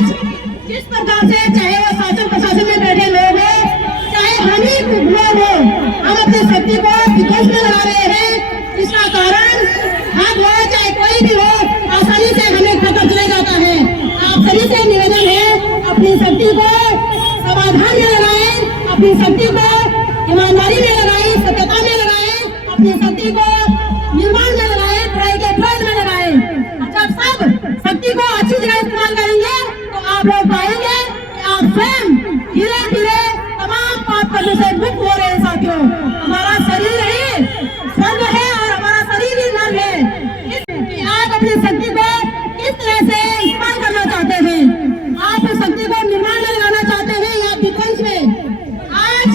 आज जिस प्रकार से चाहे वो शासन प्रशासन में बैठे लोग हो, चाहे हम ही लोग हो, हम अपनी शक्ति को विध्वंस में लगा रहे हैं, जिसका कारण हाथ हो चाहे कोई भी हो, आसानी से हमें पता चला जाता है। आप सभी से निवेदन है, अपनी शक्ति को समाधान में लगाएं, अपनी शक्ति को ईमानदारी में लगाएं, सत्यता में लगाएं, अपनी शक्ति को निर्माण में लगाएं, पढ़ाई के फर्ज में लगाएं। जब सब शक्ति को अच्छी जगह इस्तेमाल करेंगे तो आप लोग पाएंगे कि आप स्वयं धीरे धीरे तमाम पाप करने से मुक्त हो रहे हैं। साथियों, हमारा शरीर ही स्वर्ग है और हमारा शरीर ही नर्क है। आप अपनी शक्ति को किस तरह से इस्तेमाल करना चाहते हैं? आप शक्ति को निर्माण में लगाना चाहते हैं या विध्वंस में? आज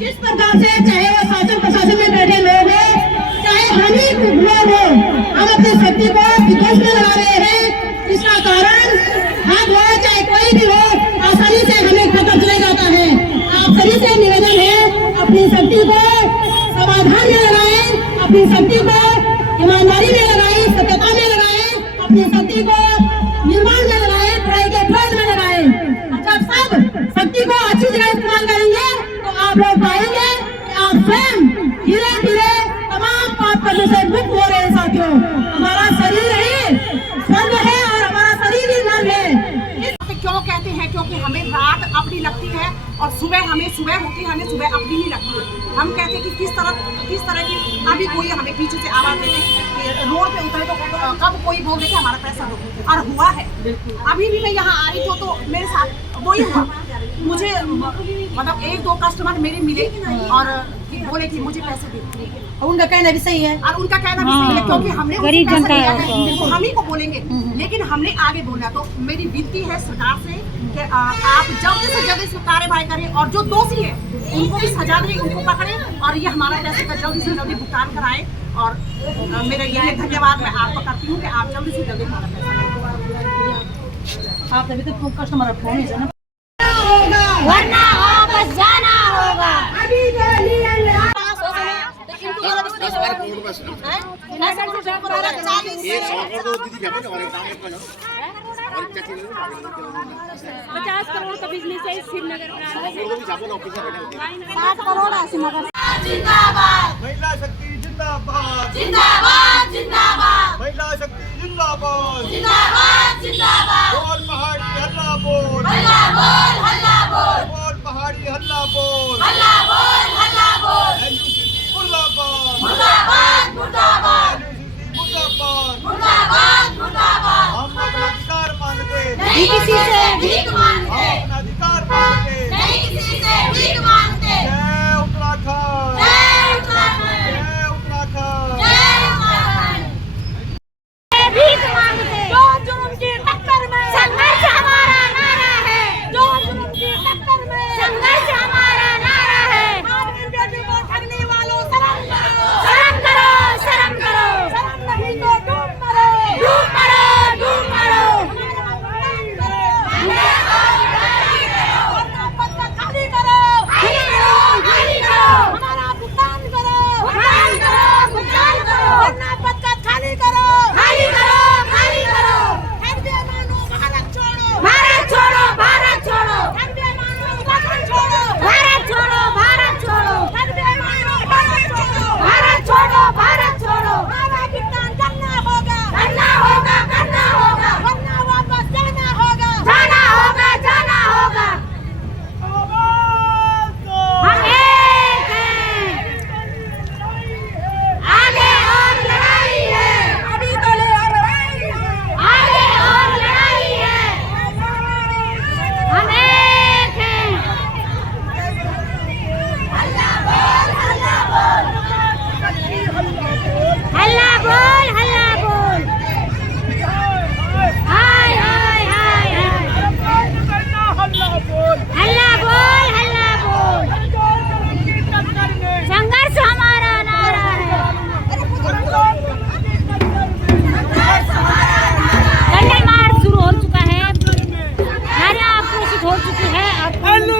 जिस प्रकार से चाहे वो शासन प्रशासन में बैठे लोग हो, चाहे हम ही लोग हो, हम अपनी शक्ति को विध्वंस में लगा रहे हैं, जिसका कारण हाथ हो चाहे कोई भी हो, आसानी से हमें पता चला जाता है। आप सभी से निवेदन है, अपनी शक्ति को समाधान में लगाएं, अपनी शक्ति को ईमानदारी में लगाएं, सत्यता में लगाएं, अपनी शक्ति को निर्माण में लगाएं, पढ़ाई के फर्ज में लगाएं। जब सब शक्ति को अच्छी जगह इस्तेमाल करेंगे तो आप लोग पाएंगे कि आप स्वयं धीरे धीरे तमाम पाप करने से मुक्त हो रहे हैं। साथियों, हमारा शरीर ही स्वर्ग है और हमारा शरीर ही नर्क है। क्यों कहते हैं? क्योंकि हमें रात अपनी लगती है और सुबह हमें सुबह होती है, हमें सुबह अपनी नहीं लगती है। हम कहते हैं कि किस तरह की अभी कोई हमें पीछे से आवाज देते रोड पे उतरे तो कब कोई बोल दे कि हमारा पैसा दो, और हुआ है। अभी भी मैं यहाँ आ रही तो मेरे साथ वही हुआ। मुझे मतलब एक दो कस्टमर मेरे मिले और बोले कि मुझे पैसे दे। उनका कहना भी सही है और उनका कहना भी सही है, क्योंकि हमने गरीब जनता है तो हम ही को बोलेंगे, लेकिन हमने आगे बोला। तो मेरी विनती है सरकार से कि आप जल्द से जल्द इस कार्यवाही करें और जो दोषी है उनको भी सजा दें, उनको पकड़ें और ये हमारा पैसे का जल्दी से जल्दी भुगतान कराएं। और मेरा यही धन्यवाद मैं आपको करती हूँ कि आप जल्दी से जल्दी हमारा पैसा। आप तभी तो कस्टमर फोन है ना, वरना वापस जाना होगा। अभी ₹50 करोड़ का बिजनेस है श्रीनगर में। 7 करोड़ है श्रीनगर। जिंदाबाद महिला शक्ति, जिंदाबाद जिंदाबाद जिंदाबाद महिला शक्ति, जिंदाबाद जिंदाबाद जिंदाबाद। बोल पहाड़ी हल्ला बोल, हल्ला बोल हल्ला बोल, बोल पहाड़ी हल्ला बोल, हल्ला बोल हल्ला बोल। एलयूसीसी मुर्दाबाद, मुर्दाबाद मुर्दाबाद एलयूसीसी मुर्दाबाद। मुर्दाबाद मुर्दाबाद। हम अपना अधिकार मांगते नहीं किसी से भीख मांगते, हम अपना अधिकार मांगते। नहीं किसी से भीख मांगते। जय उत्तराखंड, जय उत्तराखंड, जय उत्तराखंड। जय उत्तराखंड। भीख मांगते, जो जुर्म की टक्कर में संघर्ष हमारा नारा है, जो जुर्म की टक्कर में संघर्ष हमारा नारा है। आदमी बेटी को ठगने वालों शर्म करो, शर्म करो शर्म करो, शर्म नहीं तो डूब मरो, डूब मरो डूब मरो। खाली करो, खाली करो खाली करो, हमारा भुगतान करो, भुगतान करो भुगतान करो, वरना पद का खाली करो, खाली करो खाली करो। ठगने मानो भारत छोड़ो, भारत छोड़ो भारत छोड़ो, ठगने मानो भारत छोड़ो, भारत छोड़ो भारत छोड़ो, ठगने मानो भारत छोड़ो, भारत छोड़ो भारत छोड़ो। हमारा भुगतान करना होगा, करना होगा करना होगा, वरना वापस जाना होगा, जाना होगा जाना होगा। हम एक हैं, आगे और लड़ाई है, अभी तो लड़ाई है, आगे और लड़ाई है। हम एक हैं। हल्ला बोल हल्ला बोल, हल्ला बोल हल्ला बोल। हाय हाय हाय हाय, हल्ला बोल हल्ला बोल। संघर्ष हमारा नारा है, दंडल मार्च शुरू हो चुका है, नारा घोषित हो चुकी है। अब हल्ला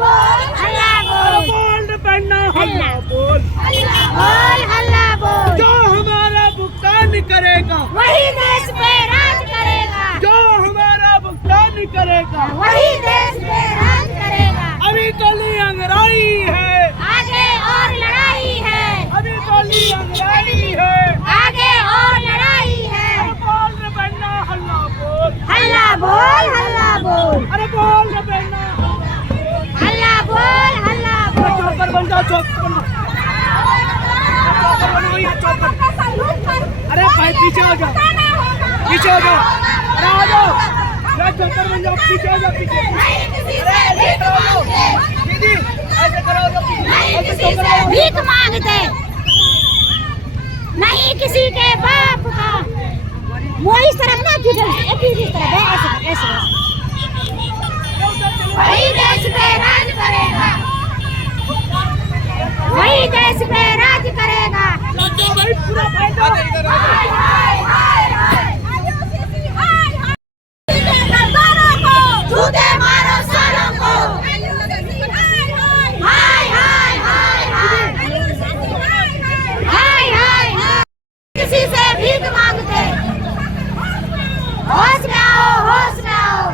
बोल हल्ला बोल, पढ़ना हल्ला बोल, बोल हल्ला बोल। जो हमारा भुगतान करेगा, वही देश पे राज करेगा, जो वही देश पे राज करेगा। अभी टोली अंगराई है, आगे और लड़ाई है, अभी टोली अंगराई है। आगे और लड़ाई है। बोल रे बन्ना हल्ला बोल, हल्ला बोल, हल्ला बोल, अरे बोल रे बन्ना हल्ला बोल, हल्ला बोल। चौपर बन जाओ, चौपर बनो, ये चौपर। अरे भाई पीछे हो जाओ, पीछे हो जाओ, अरे आ जाओ, चौपर बन जाओ, पीछे हो जाओ, पीछे। दीदी ऐसे करो, नहीं किसी से भीख मांगते, नहीं किसी के बाप का। वो इस तरफ ना, इस तरफ ऐसे वही देश पे राज करेगा, वही देश पे राज करेगा। जूते मारो सालों को, हाय हाय हाय हाय, हाय हाय हाय। किसी से भीख मांगते, होश में आओ, होश में आओ,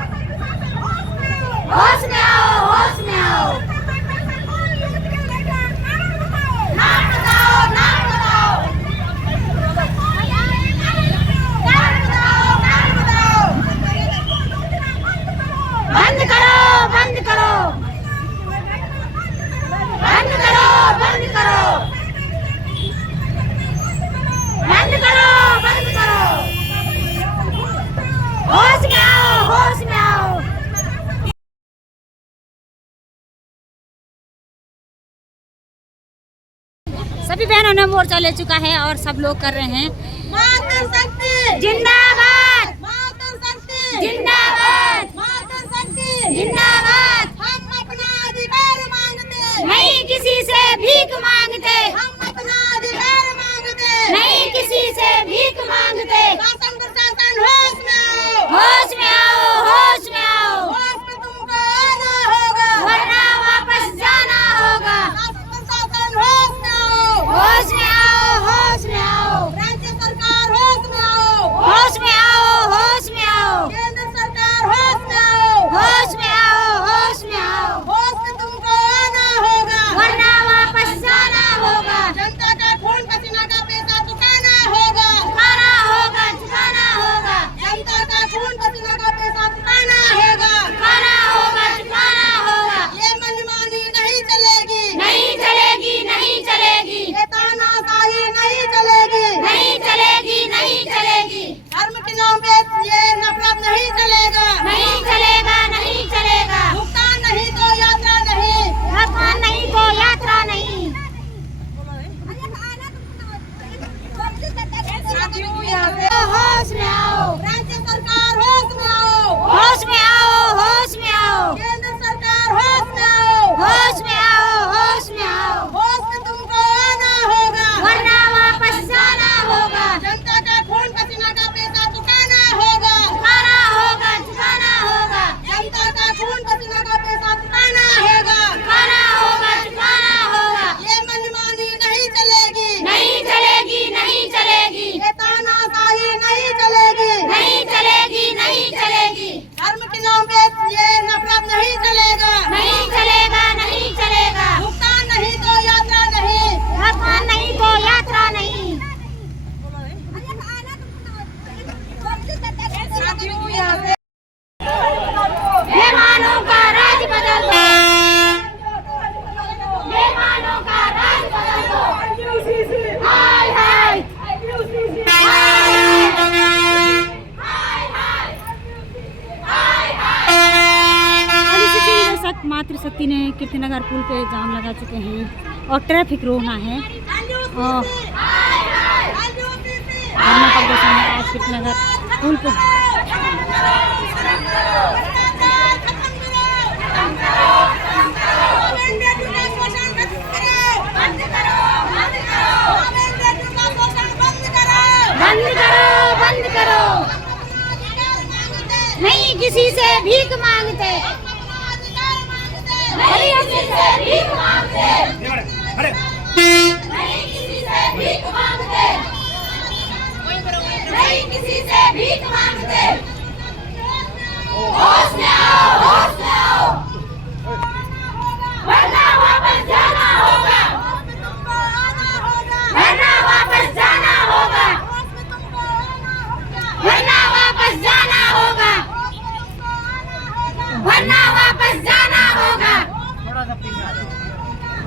होश में आओ, होश में आओ। नाम बताओ, नाम बताओ, नाम बताओ, नाम बताओ। बंद करो, बंद करो, बंद करो, बंद करो, बंद करो, बंद करो। होश में आओ, होश में आओ। सभी बहनों ने मोर्चा ले चुका है और सब लोग कर रहे हैं मातृ शक्ति जिंदाबाद, मातृ शक्ति जिंदाबाद, मातृ शक्ति जिंदाबाद। हम अपना अधिकार मांगते, नहीं किसी से भीख मांगते, हम अपना अधिकार मांगते, नहीं किसी से भीख मांगते। शासन प्रशासन होश में आओ, होश में आओ, होश में आओ, होश में तुमको आना होगा, वरना वापस जाना होगा। शासन प्रशासन होश में आओ, होश में आओ, होश में आओ, राज्य सरकार होश में आओ, होश में आओ, होश में आओ, केंद्र सरकार होश में आओ, होश में आओ, होश में आओ, होश में तुमको आना होगा, वरना वापस जाना होगा। जनता का खून पसीना का पैसा चुकाना होगा, चुकाना होगा, चुकाना होगा, जनता का खून पसीना का पैसा चुकाना होगा, चुकाना होगा, चुकाना होगा। ये मनमानी नहीं चलेगी, नहीं चलेगी, नहीं चलेगी, ये तानाशाही नहीं चलेगी, नहीं चलेगी, नहीं चलेगी, धर्म के नाम पे ये नफरत नहीं चलेगा, नहीं चलेगा, नहीं चलेगा। भुगतान नहीं तो यात्रा नहीं, भगवान नहीं तो यात्रा नहीं। होश में आओ, राज्य सरकार होश में आओ, होश में आओ, होश में आओ, केंद्र सरकार होश में आओ, होश में आओ, होश में आओ, होश में तुमको आना होगा, वरना वापस जाना होगा। जनता का खून पसीना का पैसा चुकाना होगा, चुकाना होगा, चुकाना होगा, जनता का खून पसीना का पैसा चुकाना होगा, चुकाना होगा, चुकाना होगा। ये मनमानी नहीं चलेगी, नहीं चलेगी, नहीं चलेगी, ये तानाशाही नहीं चलेगी, नहीं चलेगी, नहीं चलेगी, धर्म के नाम पे ये नफरत नहीं चलेगा, नहीं चलेगा, नहीं चलेगा। भुगतान नहीं तो यात्रा नहीं, भगवान नहीं तो यात्रा नहीं। बेईमानों का राज बदल दो, बेईमानों का राज बदल दो। हाय हाय, मातृशक्ति ने कीर्तिनगर पुल पे जाम लगा चुके हैं और ट्रैफिक रोकना है। धरना प्रदर्शन है आज कीर्तिनगर पुल पे। बंद करो, बंद करो, नहीं किसी से भीख मांगते, नहीं किसी से भीख मांगते, नहीं किसी से भीख मांगते, नहीं किसी से भीख मांगते। होश में आओ,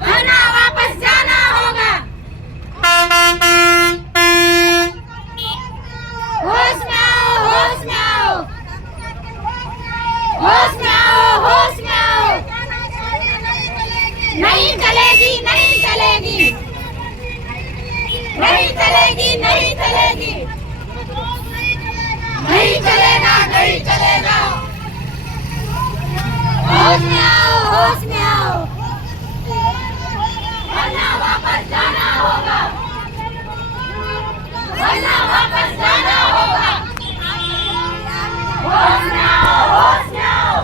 वरना वापस जाना होगा। होश में आओ, होश में आओ, होश में आओ, होश में आओ। नहीं चलेगी, नहीं चलेगी, नहीं चलेगी, नहीं चलेगी, नहीं चलेगा, नहीं चलेगा। होश में आओ, होश में आओ, वरना वापस जाना होगा, वरना वापस जाना होगा। होश में आओ, होश में आओ,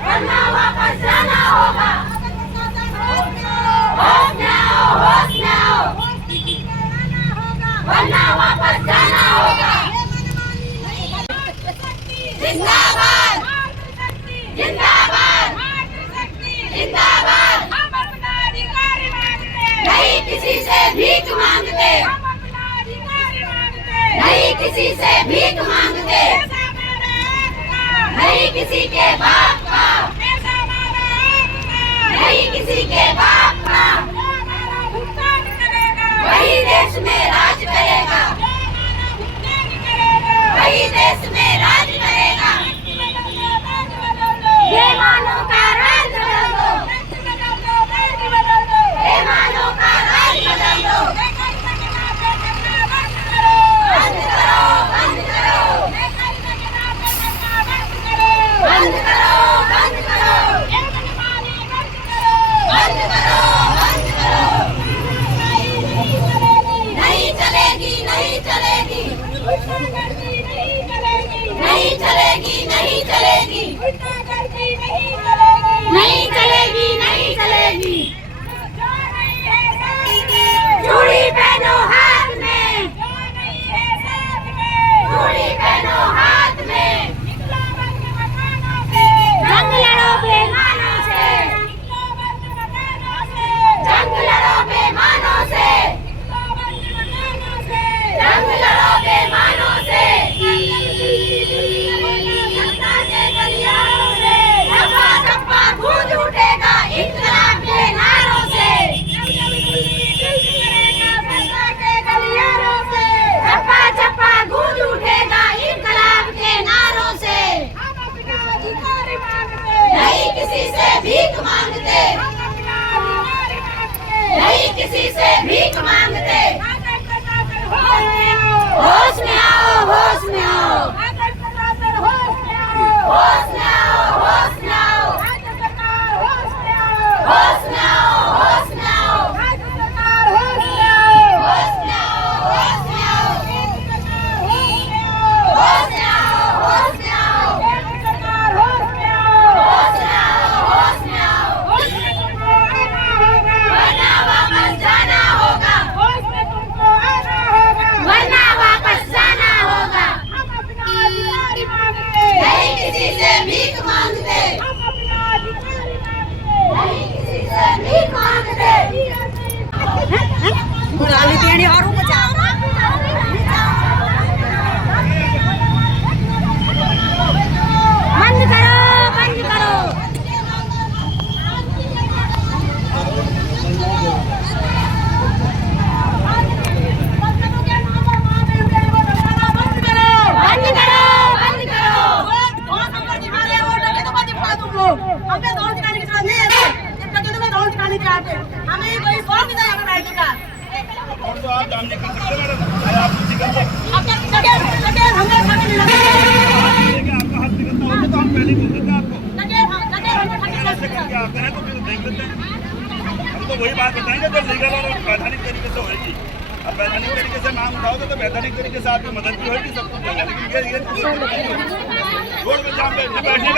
वरना वापस जाना होगा। होश में आओ, होश में आओ, वरना वापस जाना होगा। जिंदाबाद, जिंदाबाद, जिंदाबाद। हम अपना अधिकार मांगते, नहीं किसी से भीख मांगते, हम अपना अधिकार मांगते, नहीं किसी से भीख मांगते, नहीं किसी के बाप का, नहीं किसी के बाप का। वही देश में राज करेगा, वही देश में राज करेगा। बेईमानों का राज बदल दो, बेईमानों का राज बदल दो। बंद करो, बंद करो, बंद करो, बंद करो, बंद करो, बंद करो। नहीं चलेगी, नहीं चलेगी, नहीं चलेगी, नहीं चलेगी, नहीं चलेगी, नहीं चलेगी। चूड़ी पहनो हाथ में, चूड़ी पहनो हाथ में। जंग लड़ो बेईमानों से, जंग लड़ो बेईमानों से, जंग लड़ो बेईमानों से। जनता के गलियारों से धप्पा धप्पा गूंज उठेगा इंकलाब के नारों से। जनता के गलियारों से धप्पा धप्पा गूंज उठेगा इंकलाब के नारों से। हम अपना अधिकार मांगते, नहीं किसी से भीख मांगते, हम अपना अधिकार मांगते, नहीं किसी से भीख मांगते। होश में आओ, होश में आओ, होश में आओ, होश में आओ, होश में आओ, होश में आओ, होश में आओ, होश में आओ, होश में आओ, होश में आओ, होश में आओ, होश में आओ, होश में आओ, होश में आओ, होश में आओ। वरना वापस जाना होगा, वरना वापस जाना होगा। हम अपना अधिकार मांगते, नहीं किसी से भीख मांगते, हम अपना अधिकार मांगते, नहीं किसी से भीख मांगते। बुराली देनी और बचाओ। बंद करो, बंद करो। हमें दौड़ दिखाने की जरूरत नहीं है, में दौड़ दिखाने के आते हमें कोई कौन नहीं हमें बैठने का। तो आप जान नहीं कर सकते मैडम, आप निकल जाओ। अब लगे हमें खाने नहीं लगे, आपका हाथ निकलता होगा तो हम पहले बोल देते आपको। लगे हमें खाने क्या आते हैं तो फिर देख लेते हैं। हम तो वही बात बताएंगे जो लीगल और वैधानिक तरीके से होगी। अब वैधानिक तरीके से मांग उठाओगे तो वैधानिक तरीके से आपकी मदद भी होगी, सब कुछ होगा। लेकिन ये रोड पे जाम बैठने का नहीं।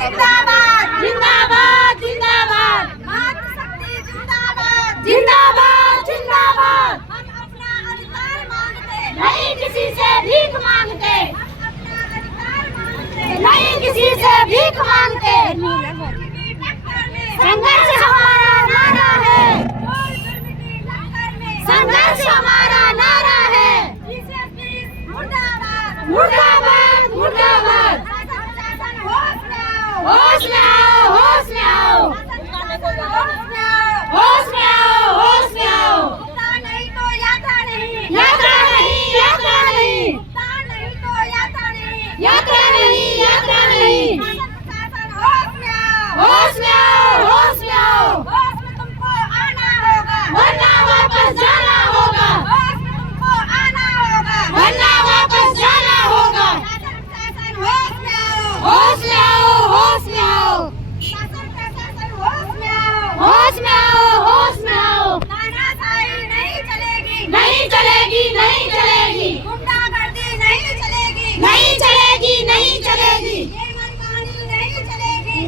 जिंदाबाद, जिंदाबाद, जिंदाबाद, जिंदाबाद, जिंदाबाद। हम अपना अधिकार मांगते, नहीं किसी से भीख मांगते, नहीं किसी से भीख मांगते। संघर्ष हमारा नारा है, संघर्ष हमारा नारा है। मुर्दाबाद, मुर्दाबाद, मुर्दाबाद। होश में आओ,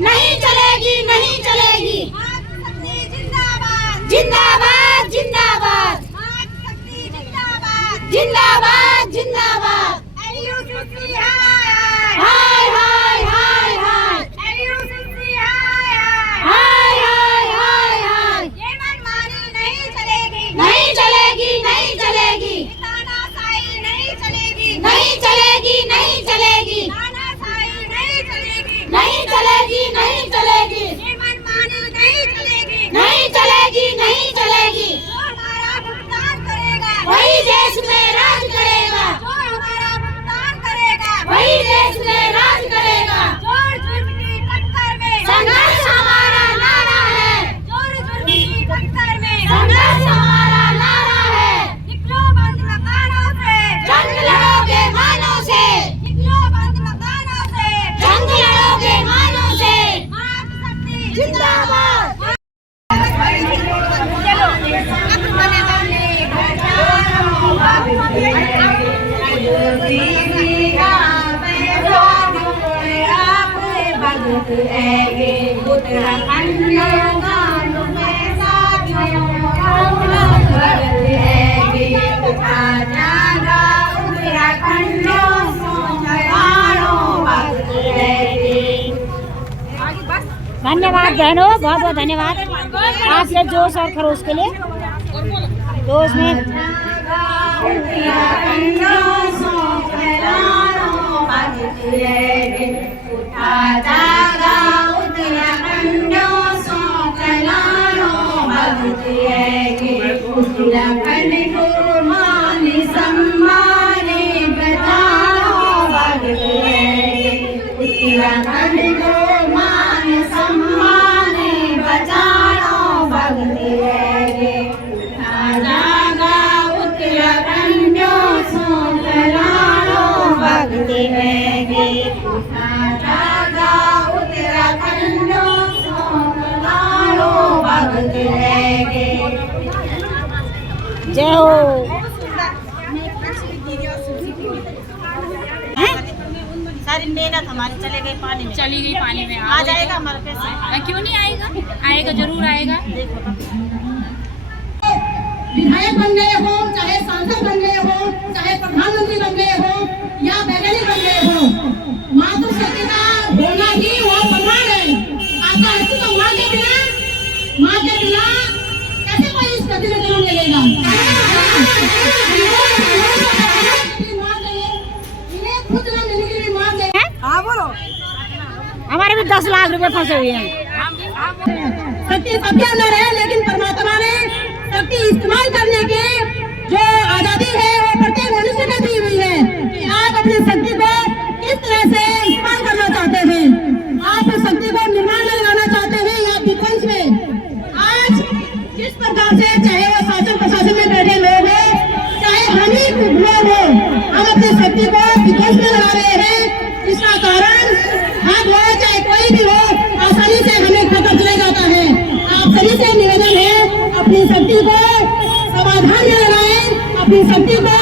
नहीं चलेगी, नहीं चलेगी। जिंदाबाद, जिंदाबाद, जिंदाबाद, जिंदाबाद। हाय हाय हाय हाय, हाय हाय हाय हाय। ये मनमानी नहीं चलेगी, नहीं चलेगी, नहीं चलेगी, तानाशाही नहीं चलेगी, नहीं चलेगी, नहीं चलेगी, तानाशाही नहीं चलेगी, नहीं चलेगी, नहीं चलेगी, ये मनमानी नहीं चलेगी, नहीं चलेगी, नहीं चलेगी। जो हमारा भुगतान करेगा, वही देश में राज करेगा, जो हमारा भुगतान करेगा, वही देश में राज करेगा। जोर जुर्म की टक्कर में संघर्ष हमारा नारा है, जोर जुर्म की टक्कर में संघर्ष हमारा नारा है। निकलो बंद मकानों से, जंग लड़ोगे मानव से, निकलो बंद मकानों से, जंग लड़ोगे मानव से। मातृशक्ति जिंदाबाद। धन्यवाद बहनों, बहुत बहुत धन्यवाद आपके जोश और खरोश के लिए। तो उसमें जय हो। सारी मेहनत हमारी चले गई पानी में, चली गई पानी में। आ जाएगा हमारे पैसे। क्यों नहीं आएगा? आएगा, जरूर आएगा। विधायक बन गए हो, चाहे सांसद बन गए हो, चाहे प्रधानमंत्री बन गए हो या वैज्ञानिक बन गए हो, मातृशक्ति का होना ही वो प्रमाण है। आपका अस्तित्व माँ के बिना कैसे कोई इस गति में जन्म ले लेगा? इन्हें खुद जन्म लेने के लिए माँ चाहिए। हाँ बोलो। हमारे भी 10 लाख रुपए फंसे हुए हैं। शक्ति सबके अंदर है, लेकिन परमात्मा ने शक्ति इस्तेमाल करने की जो आजादी है वो प्रत्येक मनुष्य को दी हुई है कि आप अपनी शक्ति को किस तरह से इस्तेमाल करना चाहते हैं। आप शक्ति को निर्माण में लगाना चाहते हैं या विध्वंस में। आज जिस प्रकार से चाहे वो शासन प्रशासन में बैठे लोग हो, चाहे हम ही लोग हो, हम अपनी शक्ति को विध्वंस में लगा रहे हैं, जिसका कारण हम हो चाहे कोई भी हो, आसानी से हमें पता चला जाता है। आप सभी से निवेदन है, अपनी शक्ति को समाधान में लगाएं, अपनी शक्ति को